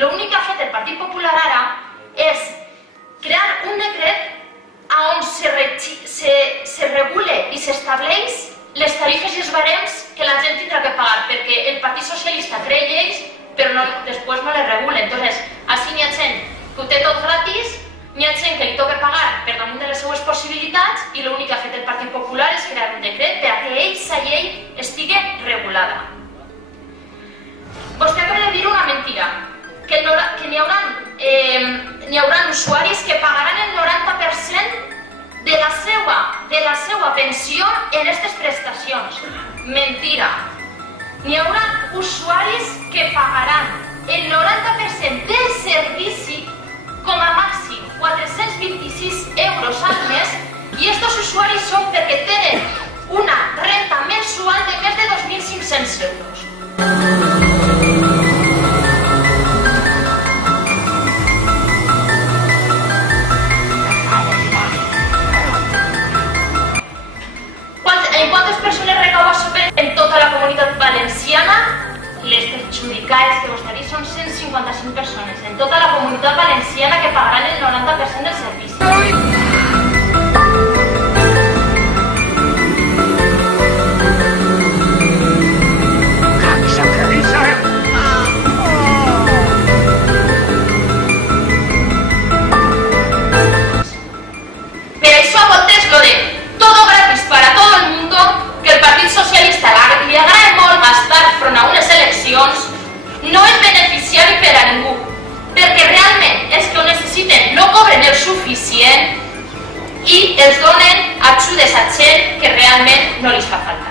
L'únic que ha fet el Partit Popular ara és crear un decret on se regule i s'estableix les tarifes i els barems que la gent tindrà que pagar, perquè el Partit Socialista crea lleis però després no les regula. Entonces, així n'hi ha gent que ho té tot gratis, n'hi ha gent que li toca pagar per damunt de les seues possibilitats i l'únic que ha fet el Partit Popular és crear un decret perquè aquesta llei estigui regulada. Vostè acaba de dir una mentira, que n'hi haurà usuaris que pagaran el 90% de la seva pensió en aquestes prestacions. Mentira. N'hi haurà usuaris que pagaran el 90% del servici com a màxim 426 euros al mes i aquests usuaris són perquè tenen una renta mensual de més de 2.500 euros. En quantes persones recau això en tota la comunitat valenciana? Les perjudicades que vostè ha dit són 155 persones en tota la comunitat valenciana que pagaran el 90% del servici. Per això votés lo de todo gratis para todo el mundo, que el Partit Socialista li agrada molt estar front a unes eleccions, no és beneficiari per a ningú, perquè realment els que ho necessiten no cobren el suficient i els donen ajudes a gent que realment no li fa falta.